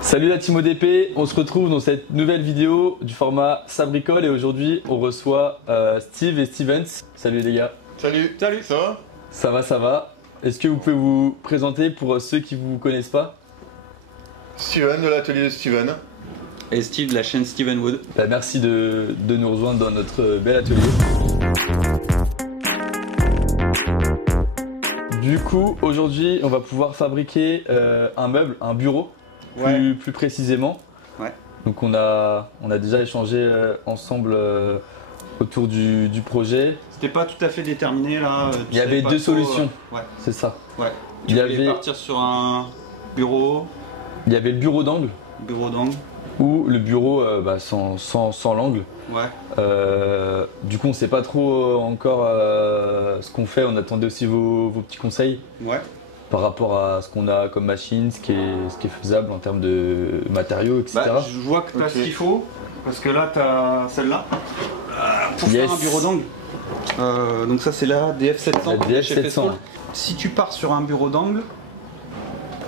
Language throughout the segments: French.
Salut la team ODP, on se retrouve dans cette nouvelle vidéo du format Ça bricole et aujourd'hui on reçoit Steve et Stevens. Salut les gars. Salut, ça va? Ça va. Est-ce que vous pouvez vous présenter pour ceux qui ne vous connaissent pas? Steven de l'atelier de Steven. Et Steve de la chaîne Steven Wood. Merci de nous rejoindre dans notre bel atelier. Du coup, aujourd'hui, on va pouvoir fabriquer un meuble, un bureau, plus précisément. Ouais. Donc on a déjà échangé ensemble autour du projet. C'était pas tout à fait déterminé là. Il y avait deux solutions. Ouais. C'est ça. Ouais. Il y avait partir sur un bureau. Il y avait le bureau d'angle. Ou le bureau sans l'angle. Ouais. Du coup, on sait pas trop encore ce qu'on fait. On attendait aussi vos petits conseils. Ouais. Par rapport à ce qu'on a comme machine, ce qui est faisable en termes de matériaux, etc. Je vois que tu as ce qu'il faut, parce que là tu as celle-là pour faire un bureau d'angle. Donc ça c'est la DF700. La DF700. Si tu pars sur un bureau d'angle,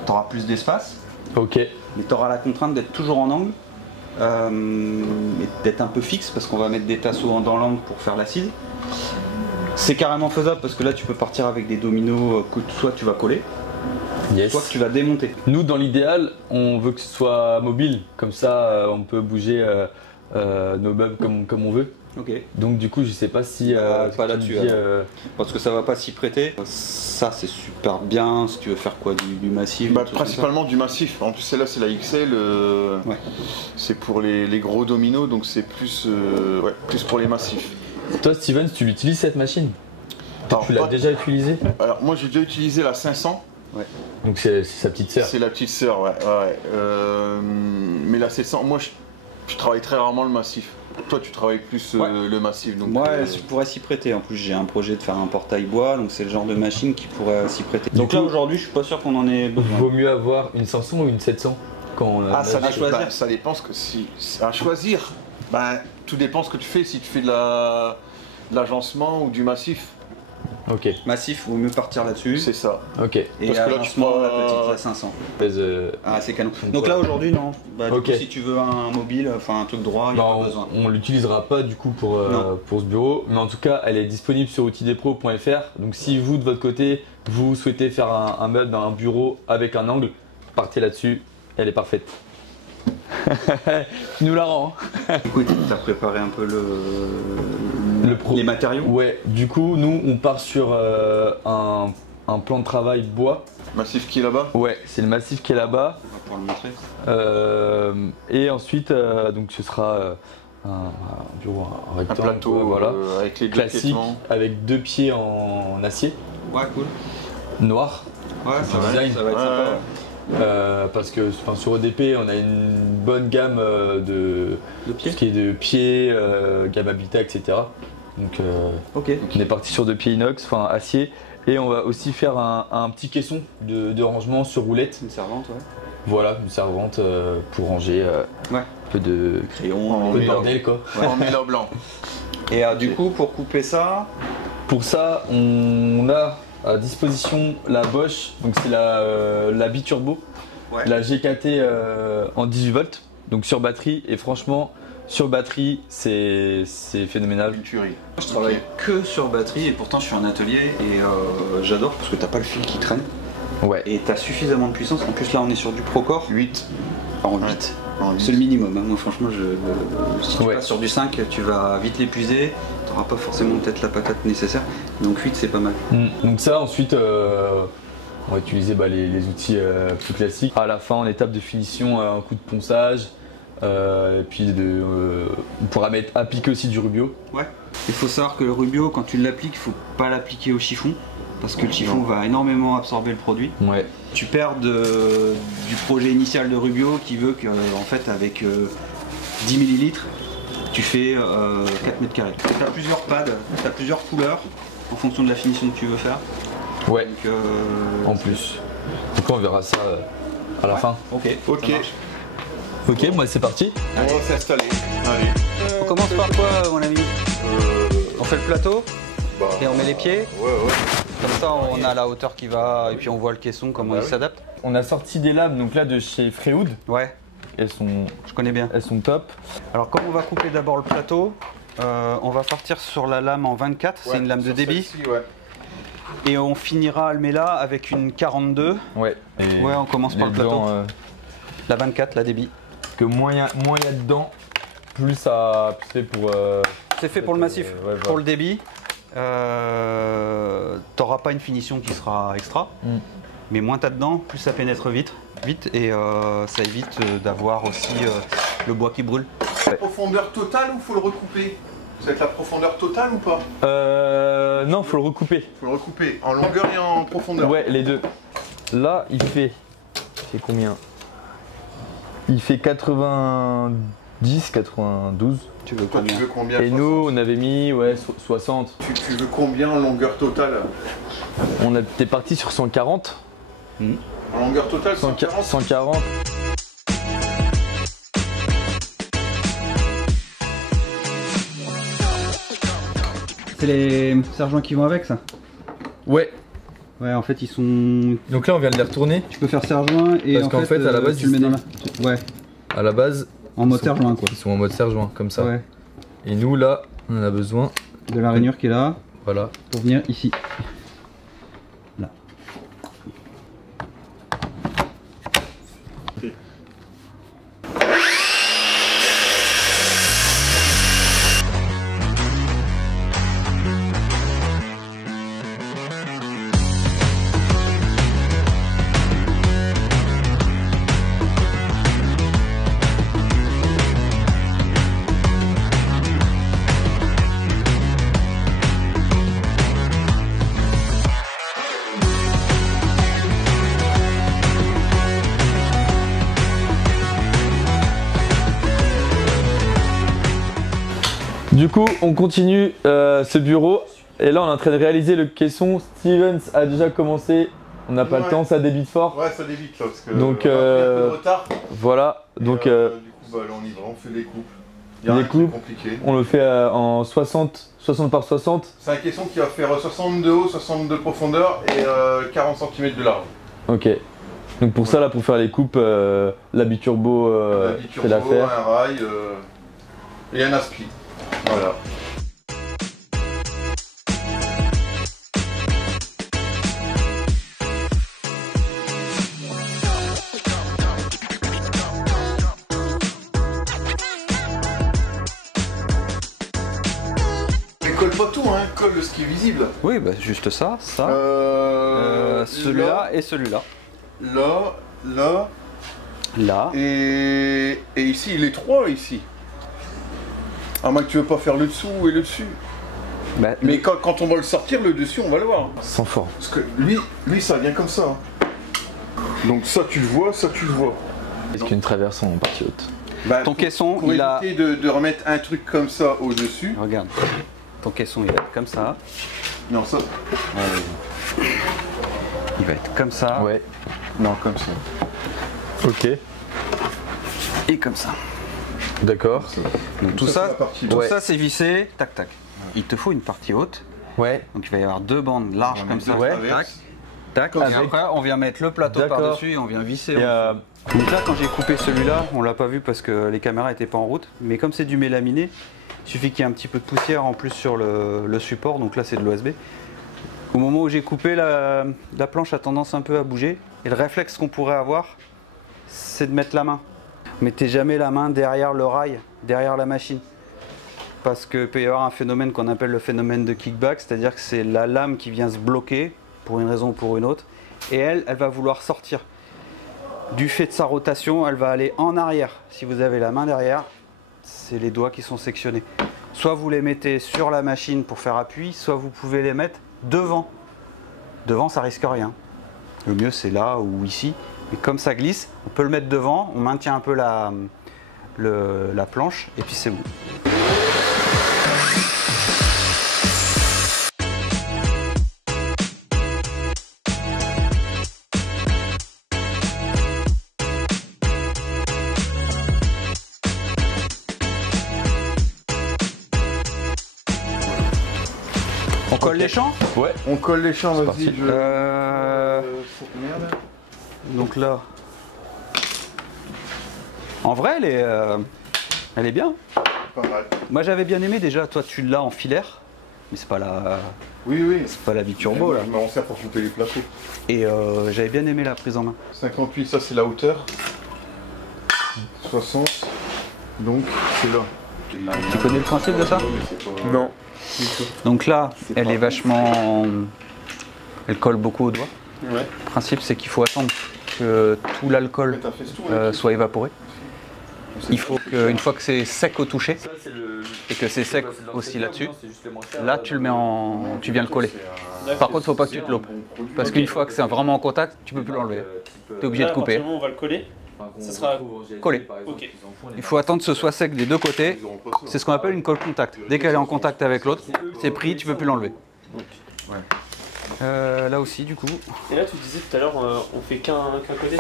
tu auras plus d'espace. Ok. Mais tu auras la contrainte d'être toujours en angle. Et d'être un peu fixe parce qu'on va mettre des tasseaux dans l'angle pour faire l'assise. C'est carrément faisable parce que là tu peux partir avec des dominos que soit tu vas coller, soit que tu vas démonter. Nous dans l'idéal on veut que ce soit mobile, comme ça on peut bouger nos meubles comme on veut. Ok. Donc du coup je sais pas si pas là-dessus parce que ça va pas s'y prêter. Ça c'est super bien si tu veux faire quoi, du massif. Principalement du massif. En plus celle-là c'est la XL. Ouais. C'est pour les gros dominos, donc c'est plus pour les massifs. Toi Steven, tu l'utilises cette machine? Tu l'as déjà utilisée? Alors moi j'ai déjà utilisé la 500. Ouais. Donc c'est sa petite sœur. C'est la petite sœur, ouais. Mais la 700, moi je travaille très rarement le massif. Toi tu travailles plus le massif. Donc, moi je pourrais s'y prêter. En plus j'ai un projet de faire un portail bois, donc c'est le genre de machine qui pourrait s'y prêter. Donc là aujourd'hui je suis pas sûr qu'on en ait besoin. Vaut mieux avoir une 500 ou une 700 quand on a ça dépend à choisir. Tout dépend ce que tu fais, si tu fais de l'agencement ou du massif. Ok. Massif, vaut mieux partir là-dessus. C'est ça. Ok. Et parce que là tu la petite, la 500. Ah c'est canon. Donc là aujourd'hui non. Du coup, si tu veux un mobile, enfin un truc droit, il n'y a pas besoin. On l'utilisera pas du coup pour ce bureau, mais en tout cas elle est disponible sur outildespro.fr. Donc si vous de votre côté vous souhaitez faire un meuble dans un bureau avec un angle, partez là-dessus, elle est parfaite. Tu nous la rends. Du coup, tu as préparé un peu les matériaux? Ouais, du coup, nous on part sur un plan de travail bois. Massif qui est là-bas? Ouais, c'est le massif qui est là-bas. On va pouvoir le montrer. Et ensuite, donc ce sera un bureau, un rectangle, un plateau avec les deux classique, avec deux pieds en acier. Ouais, cool. Noir. Ouais, ça va être sympa. Parce que sur ODP on a une bonne gamme de pieds, ce qui est de pieds, gamme habitat, etc. Donc on est parti sur deux pieds inox, enfin acier, et on va aussi faire un petit caisson de rangement sur roulette. Une servante, ouais. Voilà, une servante pour ranger un peu de crayon, un peu de bordel quoi. Ouais. En mélange blanc. Et du coup pour couper ça? Pour ça on a à disposition la Bosch, donc c'est la Biturbo, la GKT en 18 volts, donc sur batterie, et franchement sur batterie c'est phénoménal. Je travaille que sur batterie et pourtant je suis en atelier et j'adore parce que t'as pas le fil qui traîne. Ouais. Et t'as suffisamment de puissance. En plus là on est sur du Procore 8. En 8. C'est le minimum, hein. Moi franchement si tu passes sur du 5 tu vas vite l'épuiser. T'auras pas forcément peut-être la patate nécessaire, donc 8 c'est pas mal. Donc ça ensuite on va utiliser les outils plus classiques. À la fin en étape de finition un coup de ponçage, et puis on pourra appliquer aussi du Rubio. Ouais. Il faut savoir que le Rubio quand tu l'appliques, il faut pas l'appliquer au chiffon parce que le chiffon va énormément absorber le produit. Ouais. Tu perds du projet initial de Rubio qui veut que en fait avec 10 ml tu fais 4 mètres carrés. Tu as plusieurs pads, tu as plusieurs couleurs en fonction de la finition que tu veux faire. Ouais. Donc, en plus. Donc on verra ça à la fin. Ok. Ok, moi c'est parti. On va s'installer. Allez. On commence par quoi mon ami? On fait le plateau et on met les pieds. Ouais. Comme ça on a la hauteur qui va et puis on voit le caisson comment il s'adapte. On a sorti des lames donc là de chez Freewood. Ouais. Je connais bien. Elles sont top. Alors comme on va couper d'abord le plateau, on va partir sur la lame en 24, c'est une lame de débit. Ouais. Et on finira Almela avec une 42. Ouais. Ouais, on commence par le plateau. Blancs, La 24, la débit. que moins il y a dedans, plus ça fait pour. C'est fait pour le massif. Ouais, voilà. Pour le débit, t'auras pas une finition qui sera extra. Mais moins t'as dedans, plus ça pénètre vite et ça évite d'avoir aussi le bois qui brûle. Profondeur totale ou faut le recouper? Vous êtes la profondeur totale ou pas? Non, faut le recouper. Faut le recouper en longueur et en profondeur. Ouais, les deux. Là, il fait combien? Il fait 90, 92. Tu veux Toi, combien? tu veux combien? Et 60? nous, on avait mis 60. Tu veux combien en longueur totale? On était parti sur 140. En longueur totale, 140? 140. C'est les sergents qui vont avec ça? Ouais. Ouais, en fait ils sont. Donc là, on vient de les retourner. Tu peux faire sergent et Parce qu'en fait, à la base, tu le mets dans la. Ouais. À la base, En mode sergent quoi. ils sont en mode serre-joint, comme ça. Ouais. Et nous, là, on en a besoin. De la rainure qui est là Voilà. pour venir ici. Là. Du coup, on continue ce bureau. Et là, on est en train de réaliser le caisson. Stevens a déjà commencé. On n'a pas le temps, ça débite fort. Ouais, ça débite là, parce que Donc, on a pris un peu de retard. Voilà. Donc, Du coup, bah, là, on y va, on fait des coupes. Il y a des rien qui est coupes. compliqué. On le fait en 60 par 60. C'est un caisson qui va faire 60 de haut, 60 de profondeur et 40 cm de large. Ok. Donc pour ça, là, pour faire les coupes, la biturbo La fait biturbo, l'affaire. un rail et un aspi. Voilà. Mais colle pas tout, hein, colle ce qui est visible. Oui, bah juste ça, ça. Celui-là et celui-là. Là, là, Là. et ici, les trois ici. À moins que tu veux pas faire le dessous et le dessus. Bah, Mais quand on va le sortir, le dessus, on va le voir. Sans fort. Parce que lui ça vient comme ça. hein. Donc ça tu le vois, ça tu le vois. Est-ce qu'une traverse en partie haute? Bah, ton caisson, pour il a. éviter de remettre un truc comme ça au-dessus. Regarde. Ton caisson, il va être comme ça. Non, ça. Il va être comme ça. Ouais. Non, comme ça. Ok. Et comme ça. D'accord. Donc tout c'est ça, la partie tout basse. ça c'est vissé. Tac tac. Il te faut une partie haute. Ouais. Donc il va y avoir deux bandes larges comme ça. Ouais. Tac. Tac. Comme Et ça. après, on vient mettre le plateau D'accord. par-dessus et on vient visser. Et Donc là, quand j'ai coupé celui-là, on l'a pas vu parce que les caméras étaient pas en route. Mais comme c'est du mélaminé, il suffit qu'il y ait un petit peu de poussière en plus sur le support. Donc là, c'est de l'OSB. Au moment où j'ai coupé, la planche a tendance un peu à bouger. Et le réflexe qu'on pourrait avoir, c'est de mettre la main. Mettez jamais la main derrière le rail, derrière la machine. Parce qu'il peut y avoir un phénomène qu'on appelle le phénomène de kickback, c'est-à-dire que c'est la lame qui vient se bloquer, pour une raison ou pour une autre, et elle va vouloir sortir. Du fait de sa rotation, elle va aller en arrière. Si vous avez la main derrière, c'est les doigts qui sont sectionnés. Soit vous les mettez sur la machine pour faire appui, soit vous pouvez les mettre devant. Devant, ça risque rien. Le mieux, c'est là ou ici. Et comme ça glisse, on peut le mettre devant, on maintient un peu la planche, et puis c'est bon. On colle les champs? ouais. On colle les champs, vas-y. parti. Merde. Donc là, En vrai, elle est bien. Pas mal. Moi, j'avais bien aimé déjà. Toi, tu l'as en filaire, mais c'est pas la. Oui. C'est pas la biturbo là. Je m'en sers pour couper les plateaux. Et j'avais bien aimé la prise en main. 58, ça c'est la hauteur. 60, donc c'est là. Tu connais le principe de ça? Non. Donc là, elle est vachement. Elle colle beaucoup au doigt. Ouais. Le principe, c'est qu'il faut attendre que tout l'alcool soit évaporé. Il faut qu'une fois que c'est sec au toucher et que c'est sec aussi là-dessus, là tu le mets en. Tu viens le coller. Par contre, il ne faut pas que tu te loupes. Parce qu'une fois que c'est vraiment en contact, tu ne peux plus l'enlever. Tu es obligé de couper. On va le coller. Ça sera collé. Ok. Il faut attendre que ce soit sec des deux côtés. C'est ce qu'on appelle une colle contact. Dès qu'elle est en contact avec l'autre, c'est pris, tu ne peux plus l'enlever. Là aussi, du coup. Et là, tu disais tout à l'heure, on fait qu'un côté.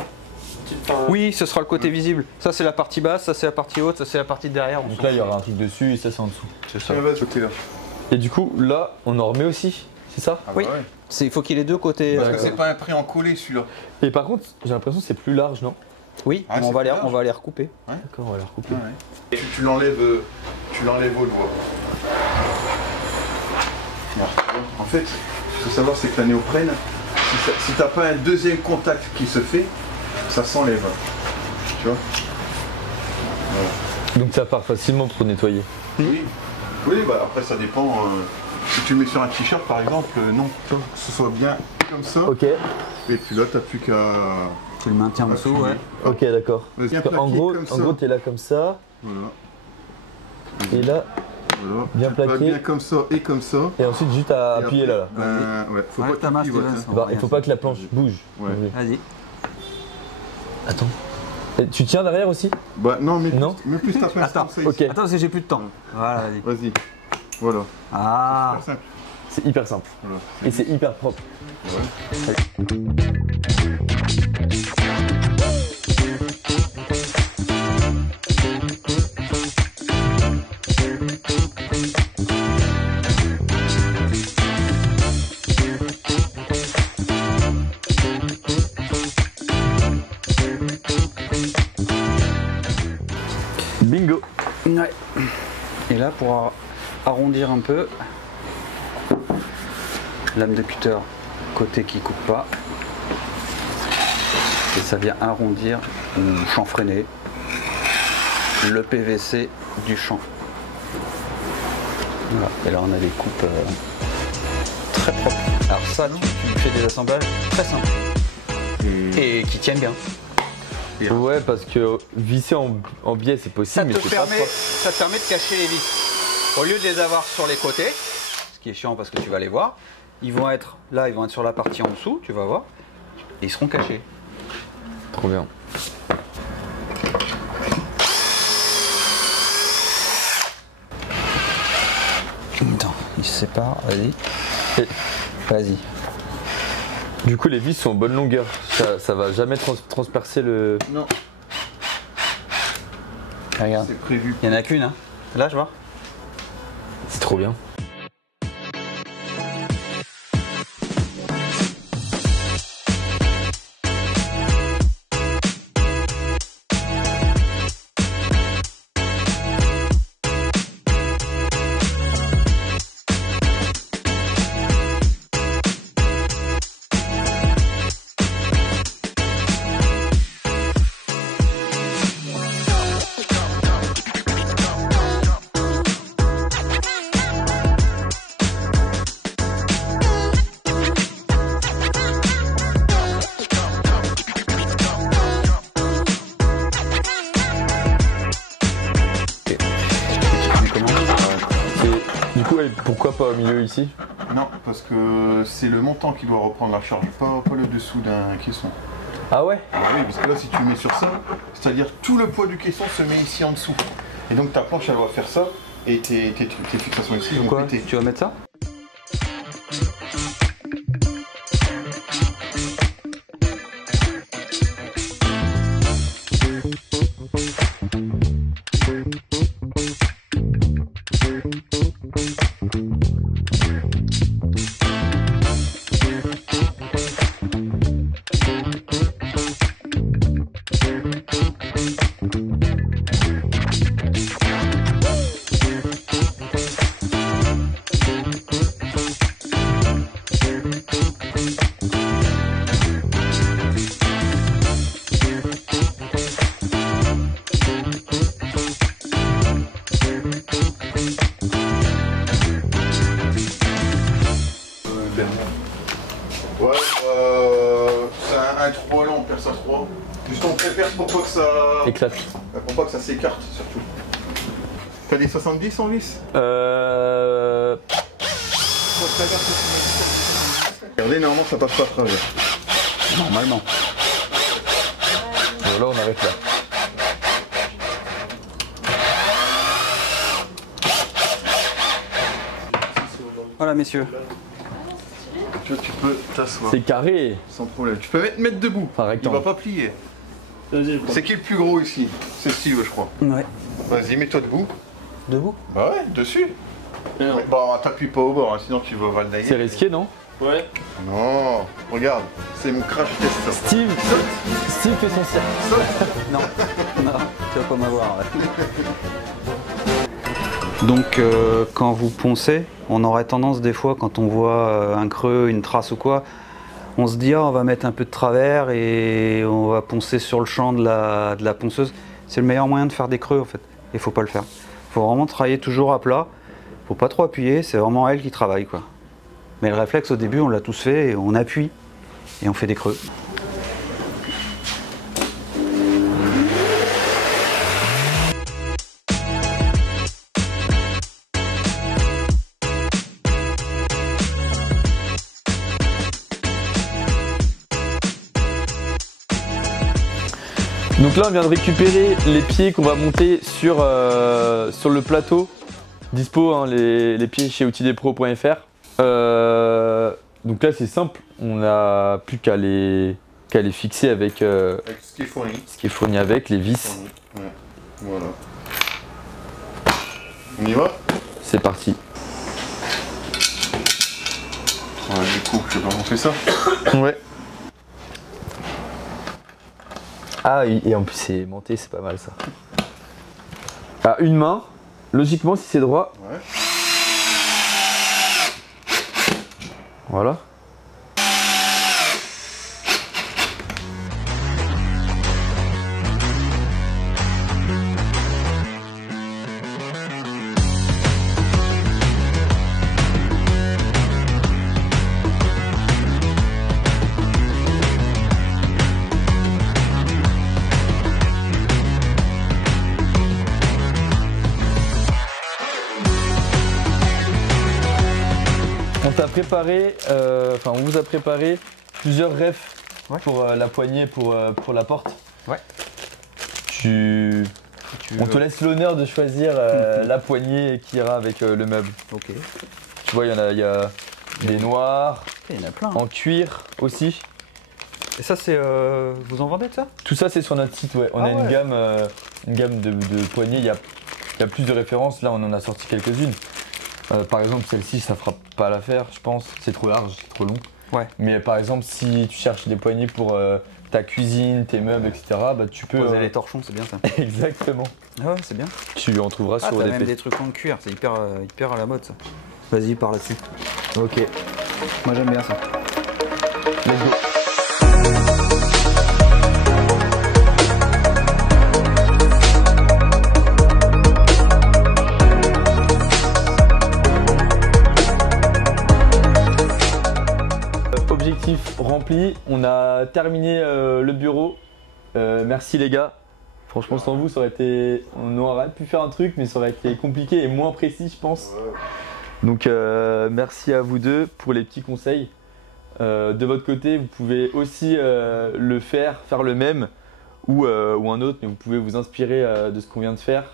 Oui, ce sera le côté visible. Ça, c'est la partie basse, ça, c'est la partie haute, ça, c'est la partie de derrière. Donc là, il y aura un truc dessus et ça, c'est en dessous. C'est ça. Et du coup, là, on en remet aussi, c'est ça? Oui. Il faut qu'il ait deux côtés. Parce que c'est pas un prix en collé celui-là. Et par contre, j'ai l'impression que c'est plus large, non? Oui, Ah, on va les recouper. Ouais. D'accord, on va les recouper. Et tu l'enlèves au doigt. En fait, il faut savoir c'est que la néoprène, si t'as pas un deuxième contact qui se fait, ça s'enlève. Tu vois? Donc ça part facilement pour nettoyer. Oui. Oui, bah après ça dépend. Si tu le mets sur un t-shirt par exemple, non. Que ce soit bien comme ça. Ok. Et puis là, t'as plus qu'à. Tu le maintiens en dessous, ouais. Ok, d'accord. Bien En plaqué gros, comme ça. t'es là comme ça, Voilà. et là, Voilà. Bien Tu plaques plaqué. bien comme ça et comme ça. et ensuite juste à Et appuyer après, là. Ouais, faut Ouais, pas que ta tu main, pivotes, Steven, hein. ça. Bah, il faut pas que la planche bouge. Ouais. Vas-y. Attends. Et tu tiens derrière aussi? Bah non, mais Non. plus ta pince Attends, comme ça. ok. ici. Attends, parce que j'ai plus de temps. Voilà, vas-y. Vas-y. Voilà. Ah. Super simple. C'est hyper simple. Voilà. Et c'est hyper propre. Bingo. Ouais. Et là, pour arrondir un peu, lame de cutter, côté qui coupe pas. Et ça vient arrondir ou chanfreiner le PVC du champ. Voilà. Et là, on a des coupes très propres. Alors ça, tu fais des assemblages très simples et qui tiennent bien. Ouais, parce que visser en biais c'est possible, mais c'est pas propre. Ça te permet de cacher les vis. Au lieu de les avoir sur les côtés, ce qui est chiant parce que tu vas les voir, ils vont être là, ils vont être sur la partie en dessous, tu vas voir, et ils seront cachés. Trop bien. Attends, ils se séparent, vas-y. Et Vas-y. du coup, les vis sont en bonne longueur. Ça va jamais transpercer le. Non, Regarde, c'est prévu. il n'y en a qu'une, hein. Là, je vois. C'est trop bien. Du coup, pourquoi pas au milieu ici? Non, parce que c'est le montant qui doit reprendre la charge, pas le dessous d'un caisson. Ah ouais? Ah oui, parce que là, si tu le mets sur ça, c'est-à-dire tout le poids du caisson se met ici en dessous. Et donc ta planche, elle va faire ça, et tes fixations ici vont Quoi? péter. Tu vas mettre ça? éclate. Pour pas que ça s'écarte surtout. T'as des 70 en vis? Regardez, normalement ça passe pas à travers. Normalement. Bon, là on arrête là. Voilà messieurs. Tu peux t'asseoir. C'est carré. Sans problème. Tu peux mettre debout. Enfin, Il rectangle. va pas plier. Vas-y, prends. C'est qui le plus gros ici? C'est Steve, je crois. Ouais. Vas-y, mets-toi debout. Debout? Bah ouais, dessus. Non. Ouais. Bon, t'appuies pas au bord, hein, sinon tu vas valider. C'est risqué, non? Ouais. Non, regarde, c'est mon crash test. Steve fait son cirque. Non. Non, tu vas pas m'avoir. Donc quand vous poncez, on aurait tendance des fois quand on voit un creux, une trace ou quoi, on se dit ah, on va mettre un peu de travers et on va poncer sur le champ de la ponceuse. C'est le meilleur moyen de faire des creux en fait. Il faut pas le faire. Il faut vraiment travailler toujours à plat. Faut pas trop appuyer, c'est vraiment elle qui travaille quoi. Mais le réflexe au début on l'a tous fait, et on appuie et on fait des creux. Donc là on vient de récupérer les pieds qu'on va monter sur le plateau. Dispo hein, les pieds chez outildespro.fr. Donc là c'est simple, on n'a plus qu'à les fixer avec Avec ce qui est fourni. avec les vis. Ouais. Voilà. On y va? C'est parti. Ouais, du coup, je sais pas comment on fait ça. Ouais. Ah et en plus c'est monté, c'est pas mal ça. À une main, logiquement si c'est droit. Ouais. Voilà. On t'a préparé, enfin on vous a préparé plusieurs refs pour la poignée, pour la porte. Ouais. On te laisse l'honneur de choisir la poignée qui ira avec le meuble. Ok. Tu vois, il y a des noirs, Il y en a plein. en cuir aussi. Et ça c'est... vous en vendez de ça? Tout ça c'est sur notre site, ouais. On a une gamme de poignées, il y a plus de références, là on en a sorti quelques-unes. Par exemple celle-ci ça fera pas l'affaire je pense, c'est trop large, c'est trop long. Ouais. Mais par exemple si tu cherches des poignées pour ta cuisine, tes meubles, etc. bah tu peux... Poser les torchons, c'est bien ça. Exactement. Ah ouais, c'est bien. Tu en trouveras Ah, sur t'as même ODP. des trucs en cuir, c'est hyper à la mode ça. Vas-y, par là-dessus. Ok. Moi j'aime bien ça. Let's go. Objectif rempli, on a terminé le bureau. Merci les gars. Franchement sans vous ça aurait été... On aurait pu faire un truc mais ça aurait été compliqué et moins précis je pense. Donc merci à vous deux pour les petits conseils. De votre côté vous pouvez aussi faire le même ou un autre, mais vous pouvez vous inspirer de ce qu'on vient de faire.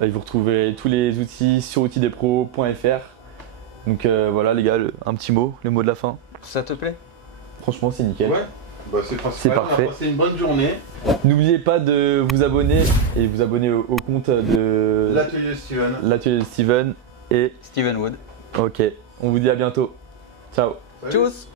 Vous retrouverez tous les outils sur outildespro.fr. Donc voilà les gars, un petit mot, le mot de la fin. Ça te plaît? Franchement c'est nickel. Ouais. Bah, c'est principal. parfait. On a passé une bonne journée. N'oubliez pas de vous abonner et vous abonner au compte de L'atelier de Steven. l'atelier de Steven et Steven Wood. ok, on vous dit à bientôt. Ciao. Salut. Tchuss.